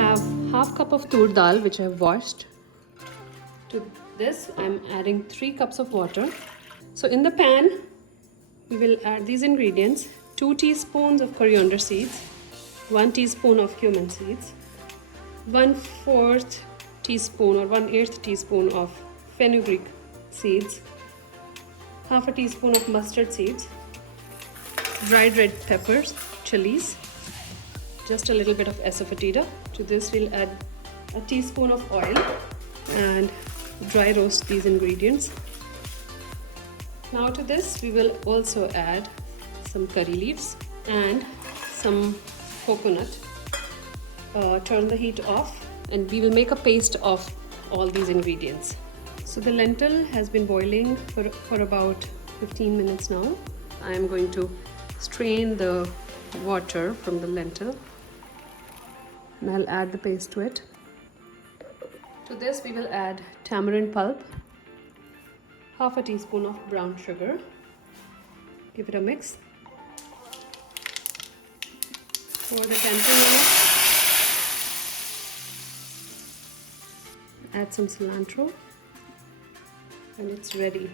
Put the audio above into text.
have half cup of tur dal which I have washed. To this I'm adding 3 cups of water. So in the pan we will add these ingredients: 2 teaspoons of coriander seeds, 1 teaspoon of cumin seeds, 1/4 teaspoon or 1/8 teaspoon of fenugreek seeds, half a teaspoon of mustard seeds, dried red peppers, chilies, just a little bit of asafoetida. To this we'll add a teaspoon of oil and dry roast these ingredients. Now to this we will also add some curry leaves and some coconut. Turn the heat off and we will make a paste of all these ingredients. So the lentil has been boiling for about 15 minutes now. I am going to strain the water from the lentil and I'll add the paste to it. To this we will add tamarind pulp, half a teaspoon of brown sugar. Give it a mix. For the tantalize, add some cilantro and it's ready.